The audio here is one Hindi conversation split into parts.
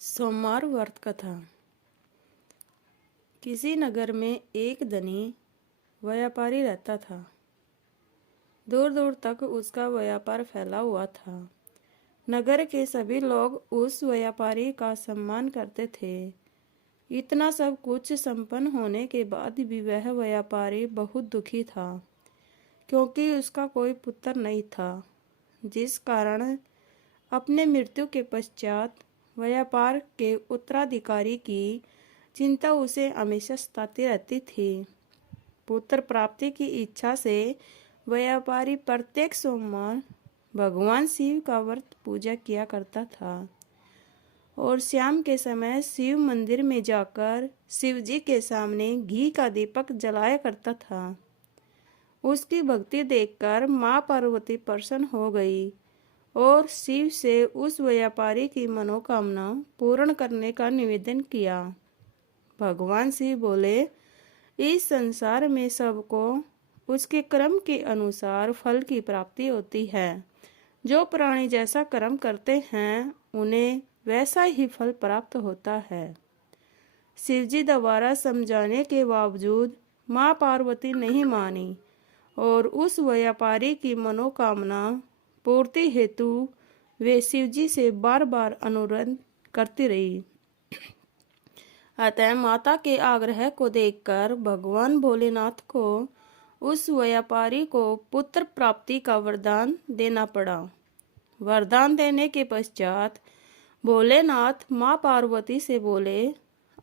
सोमवार व्रत कथा। किसी नगर में एक धनी व्यापारी रहता था। दूर दूर तक उसका व्यापार फैला हुआ था। नगर के सभी लोग उस व्यापारी का सम्मान करते थे। इतना सब कुछ संपन्न होने के बाद भी वह व्यापारी बहुत दुखी था, क्योंकि उसका कोई पुत्र नहीं था, जिस कारण अपने मृत्यु के पश्चात व्यापार के उत्तराधिकारी की चिंता उसे हमेशा सताती रहती थी। पुत्र प्राप्ति की इच्छा से व्यापारी प्रत्येक सोमवार भगवान शिव का व्रत पूजा किया करता था और शाम के समय शिव मंदिर में जाकर शिव जी के सामने घी का दीपक जलाया करता था। उसकी भक्ति देखकर माँ पार्वती प्रसन्न हो गई और शिव से उस व्यापारी की मनोकामना पूर्ण करने का निवेदन किया। भगवान शिव बोले, इस संसार में सबको उसके कर्म के अनुसार फल की प्राप्ति होती है। जो प्राणी जैसा कर्म करते हैं उन्हें वैसा ही फल प्राप्त होता है। शिवजी द्वारा समझाने के बावजूद माँ पार्वती नहीं मानी और उस व्यापारी की मनोकामना पूर्ति हेतु वे शिवजी से बार बार अनुरोध करती रही। अतः माता के आग्रह को देखकर भगवान भोलेनाथ को उस व्यापारी को पुत्र प्राप्ति का वरदान देना पड़ा। वरदान देने के पश्चात भोलेनाथ माँ पार्वती से बोले,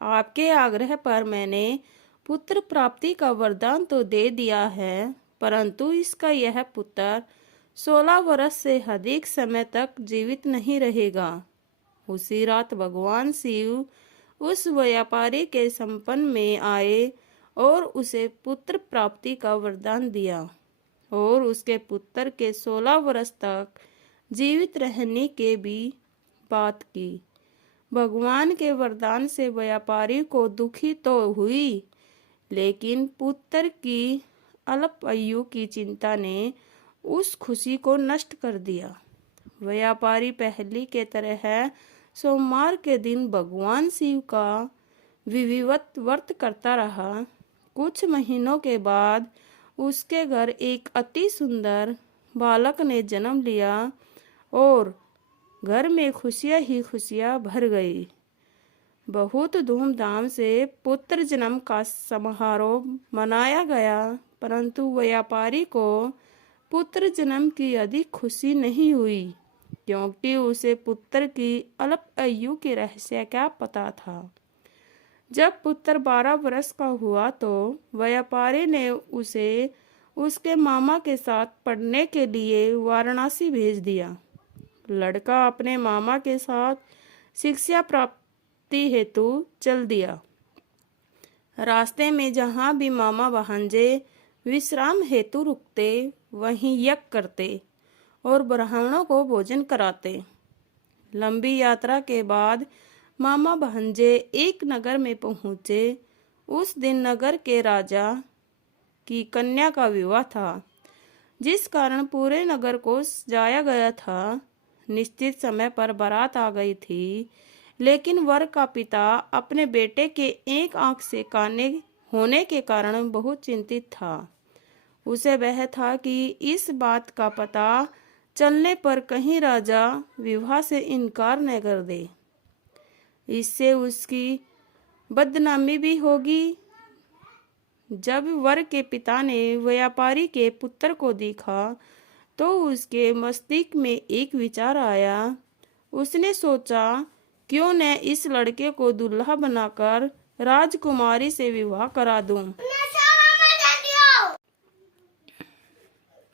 आपके आग्रह पर मैंने पुत्र प्राप्ति का वरदान तो दे दिया है, परंतु इसका यह पुत्र 16 वर्ष से अधिक समय तक जीवित नहीं रहेगा। उसी रात भगवान शिव उस व्यापारी के संपन्न में आए और उसे पुत्र प्राप्ति का वरदान दिया और उसके पुत्र के 16 वर्ष तक जीवित रहने के भी बात की। भगवान के वरदान से व्यापारी को दुखी तो हुई, लेकिन पुत्र की अल्प आयु की चिंता ने उस खुशी को नष्ट कर दिया। व्यापारी पहली के तरह सोमवार के दिन भगवान शिव का विधिवत व्रत करता रहा। कुछ महीनों के बाद उसके घर एक अति सुंदर बालक ने जन्म लिया और घर में खुशियां ही खुशियां भर गई। बहुत धूमधाम से पुत्र जन्म का समारोह मनाया गया, परंतु व्यापारी को पुत्र जन्म की अधिक खुशी नहीं हुई, क्योंकि उसे पुत्र की अल्प आयु के रहस्य क्या पता था। जब पुत्र 12 वर्ष का हुआ तो व्यापारी ने उसे उसके मामा के साथ पढ़ने के लिए वाराणसी भेज दिया। लड़का अपने मामा के साथ शिक्षा प्राप्ति हेतु चल दिया। रास्ते में जहाँ भी मामा भांजे विश्राम हेतु रुकते, वहीं यज्ञ करते और ब्राह्मणों को भोजन कराते। लंबी यात्रा के बाद मामा भांजे एक नगर में पहुँचे। उस दिन नगर के राजा की कन्या का विवाह था, जिस कारण पूरे नगर को सजाया गया था। निश्चित समय पर बारात आ गई थी, लेकिन वर का पिता अपने बेटे के एक आंख से काने होने के कारण बहुत चिंतित था। उसे वह था कि इस बात का पता चलने पर कहीं राजा विवाह से इनकार न कर दे, इससे उसकी बदनामी भी होगी। जब वर के पिता ने व्यापारी के पुत्र को देखा तो उसके मस्तिष्क में एक विचार आया। उसने सोचा, क्यों न इस लड़के को दूल्हा बनाकर राजकुमारी से विवाह करा दूं।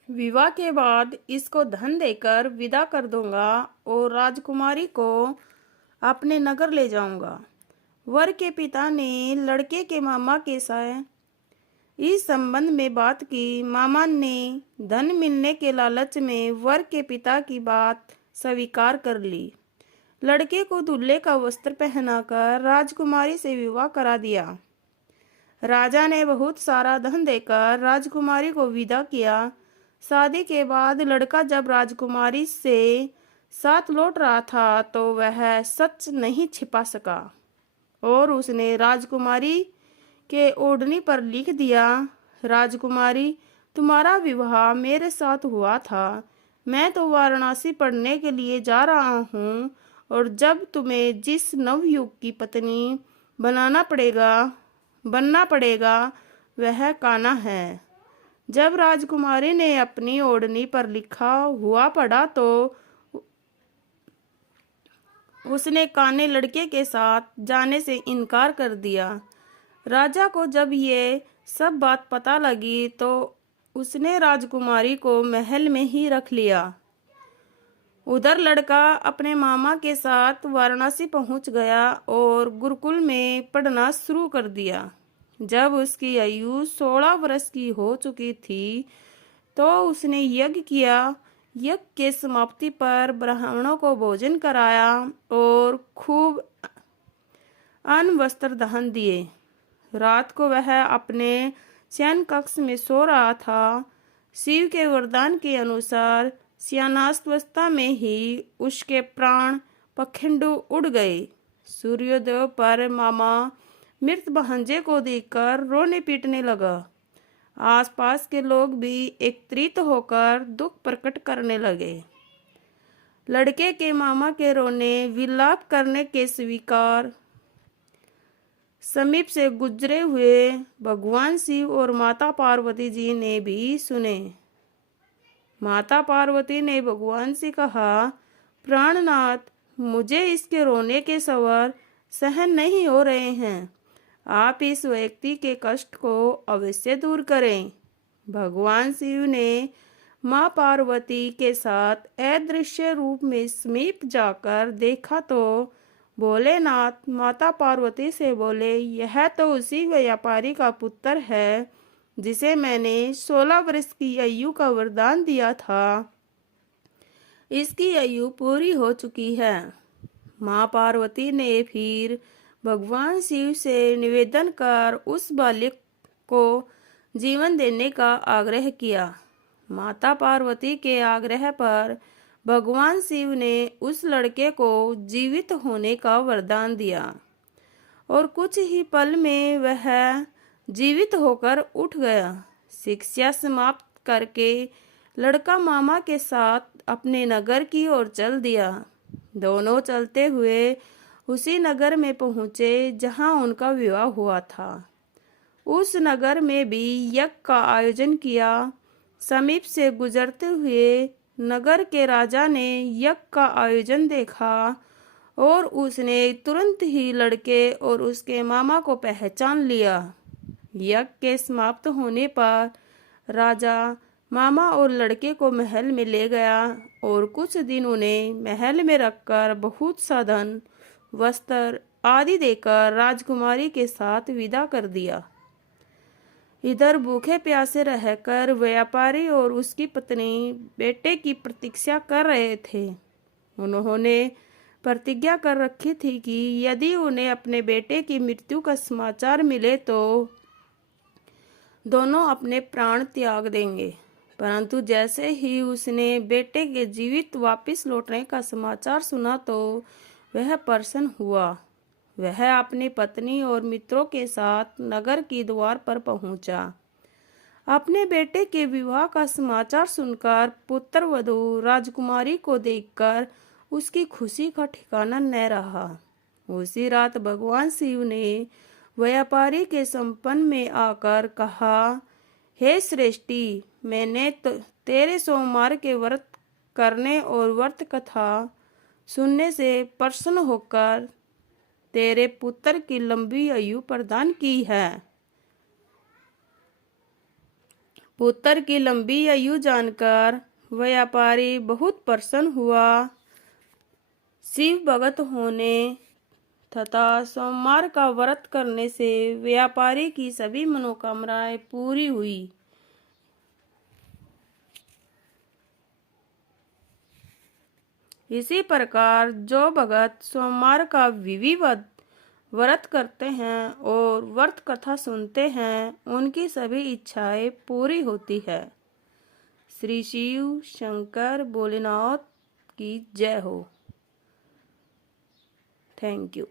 विवाह के बाद इसको धन देकर विदा कर दूंगा और राजकुमारी को अपने नगर ले जाऊंगा। वर के पिता ने लड़के के मामा के साथ इस संबंध में बात की। मामा ने धन मिलने के लालच में वर के पिता की बात स्वीकार कर ली। लड़के को दूल्हे का वस्त्र पहनाकर राजकुमारी से विवाह करा दिया। राजा ने बहुत सारा धन देकर राजकुमारी को विदा किया। शादी के बाद लड़का जब राजकुमारी से साथ लौट रहा था तो वह सच नहीं छिपा सका और उसने राजकुमारी के ओढ़नी पर लिख दिया, राजकुमारी, तुम्हारा विवाह मेरे साथ हुआ था। मैं तो वाराणसी पढ़ने के लिए जा रहा हूँ और जब तुम्हें जिस नवयुग की पत्नी बनना पड़ेगा वह कान्हा है। जब राजकुमारी ने अपनी ओढ़नी पर लिखा हुआ पढ़ा तो उसने कान्हे लड़के के साथ जाने से इनकार कर दिया। राजा को जब ये सब बात पता लगी तो उसने राजकुमारी को महल में ही रख लिया। उधर लड़का अपने मामा के साथ वाराणसी पहुंच गया और गुरुकुल में पढ़ना शुरू कर दिया। जब उसकी आयु 16 वर्ष की हो चुकी थी तो उसने यज्ञ किया। यज्ञ के समाप्ति पर ब्राह्मणों को भोजन कराया और खूब अन्न वस्त्र दान दिए। रात को वह अपने शयन कक्ष में सो रहा था। शिव के वरदान के अनुसार शयनावस्था में ही उसके प्राण पखेंडु उड़ गए। सूर्योदय पर मामा मृत भांजे को देखकर रोने पीटने लगा। आसपास के लोग भी एकत्रित होकर दुख प्रकट करने लगे। लड़के के मामा के रोने विलाप करने के स्वीकार समीप से गुजरे हुए भगवान शिव और माता पार्वती जी ने भी सुने। माता पार्वती ने भगवान से कहा, प्राणनाथ, मुझे इसके रोने के स्वर सहन नहीं हो रहे हैं। आप इस व्यक्ति के कष्ट को अवश्य दूर करें। भगवान शिव ने माँ पार्वती के साथ अदृश्य रूप में समीप जाकर देखा तो भोलेनाथ माता पार्वती से बोले, यह तो उसी व्यापारी का पुत्र है जिसे मैंने 16 वर्ष की आयु का वरदान दिया था। इसकी आयु पूरी हो चुकी है। माँ पार्वती ने फिर भगवान शिव से निवेदन कर उस बालक को जीवन देने का आग्रह किया। माता पार्वती के आग्रह पर भगवान शिव ने उस लड़के को जीवित होने का वरदान दिया और कुछ ही पल में वह जीवित होकर उठ गया। शिक्षा समाप्त करके लड़का मामा के साथ अपने नगर की ओर चल दिया। दोनों चलते हुए उसी नगर में पहुंचे जहां उनका विवाह हुआ था। उस नगर में भी यज्ञ का आयोजन किया। समीप से गुजरते हुए नगर के राजा ने यज्ञ का आयोजन देखा और उसने तुरंत ही लड़के और उसके मामा को पहचान लिया। यज्ञ के समाप्त होने पर राजा मामा और लड़के को महल में ले गया और कुछ दिन उन्हें महल में रखकर बहुत सा धन, वस्त्र आदि देकर राजकुमारी के साथ विदा कर दिया। इधर भूखे प्यासे रहकर व्यापारी और उसकी पत्नी बेटे की प्रतीक्षा कर रहे थे। उन्होंने प्रतिज्ञा कर रखी थी कि यदि उन्हें अपने बेटे की मृत्यु का समाचार मिले तो दोनों अपने प्राण त्याग देंगे। परंतु जैसे ही उसने बेटे के जीवित वापस लौटने का समाचार सुना तो वह प्रसन्न हुआ। वह अपनी पत्नी और मित्रों के साथ नगर की द्वार पर पहुंचा। अपने बेटे के विवाह का समाचार सुनकर पुत्र वधू राजकुमारी को देखकर उसकी खुशी का ठिकाना न रहा। उसी रात भगवान शिव ने व्यापारी के संपन्न में आकर कहा, हे श्रेष्ठी, मैंने तेरे सोमवार के व्रत करने और व्रत कथा सुनने से प्रसन्न होकर तेरे पुत्र की लंबी आयु प्रदान की है। पुत्र की लंबी आयु जानकर व्यापारी बहुत प्रसन्न हुआ। शिव भगत होने तथा सोमवार का व्रत करने से व्यापारी की सभी मनोकामनाएं पूरी हुई। इसी प्रकार जो भगत सोमवार का विधिवत व्रत करते हैं और व्रत कथा सुनते हैं, उनकी सभी इच्छाएं पूरी होती है। श्री शिव शंकर भोलेनाथ की जय हो। Thank you.